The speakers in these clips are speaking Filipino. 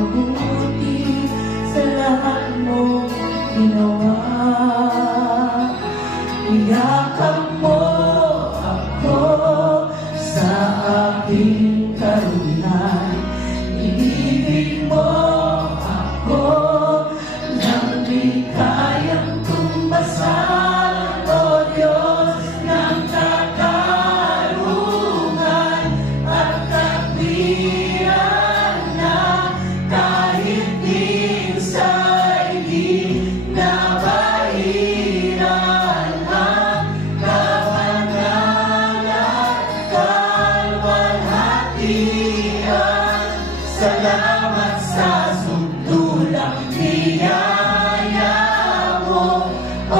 mabuti sa lahat mong ginawa. Iyakap mo ako sa aking karunan. Inibig mo ako nang di kayang tumbasan. O Diyos ng katarungan at katwiran na kahit minsa'y di nabairan ang kapangalan at kalwalhatian. Salamat sa sundulang biyaya mo, O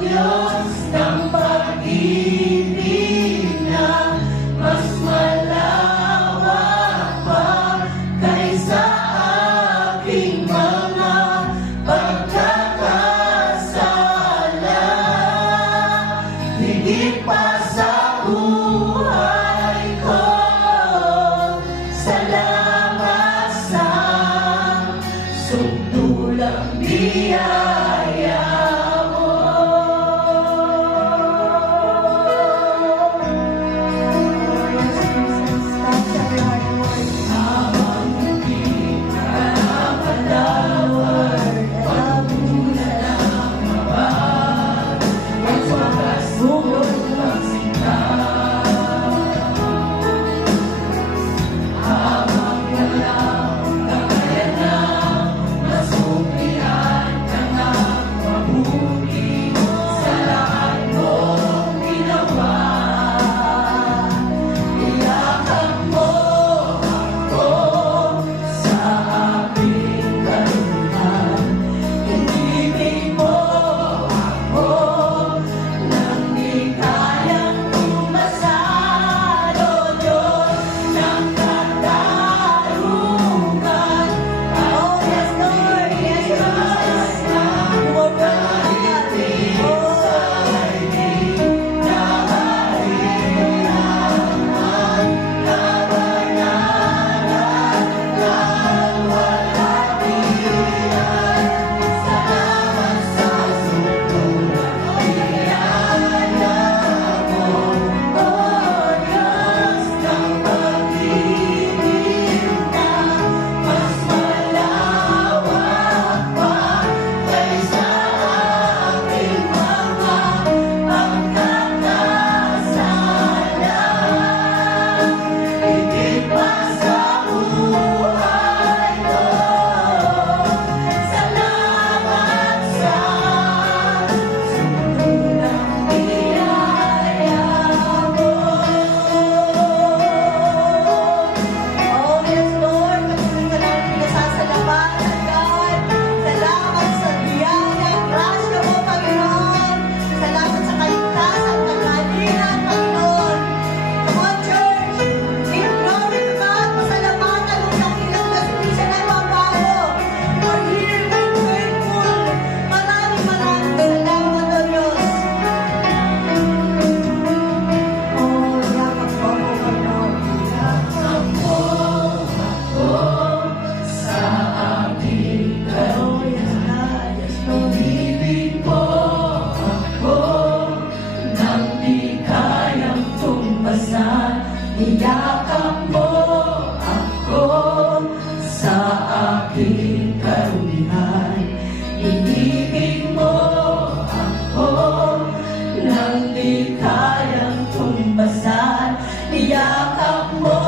Diyos ng pag-ibig na mas malawak pa kaysa aking mga pagkakasala. Higit pa sa buhay ko, salamat sa sundulang biyaya mo. Habang hindi ka napadawar, pagbulan ang mabag, at wagas bukod ang sinta. Habang walang kakayanan, masumpihan ka ng mabuti sa lahat mong ginawa. Iyakap mo ako sa aking karunan. Inibig mo ako nang di kayang tumbasan. O Diyos ng katarungan at katwiran na kahit minsa'y di nabairan ang kapangalan at kalwalhatian. Salamat sa sundulang biyaya mo, O Diyos ng pag-ibig na mas malawak pa kaysa aking mga pagkakasala. Higit pa sa buhay ko, salamat sa sundulang biyaya mo. Oh, yes, Lord. Patuloy ka namin pinasasalamatan, God. Salamat sa biyaya, grasya mo, Panginoon. Salamat sa kaligtasan, kagalingan, Panginoon. Come on, church. Give glory to God. Pasalamatan mo ng ilang kasipisa na mabago. You're here, God, faithful. Maraming salamat, O Diyos. Oh, yakap po ako, Panginoon. Iyakap mo ako sa aking karunan. Inibig mo ako nang di kayang tumbasan. Iyakap mo ako sa aking karunan. Inibig mo ako nang di kayang tumbasan. Iyakap mo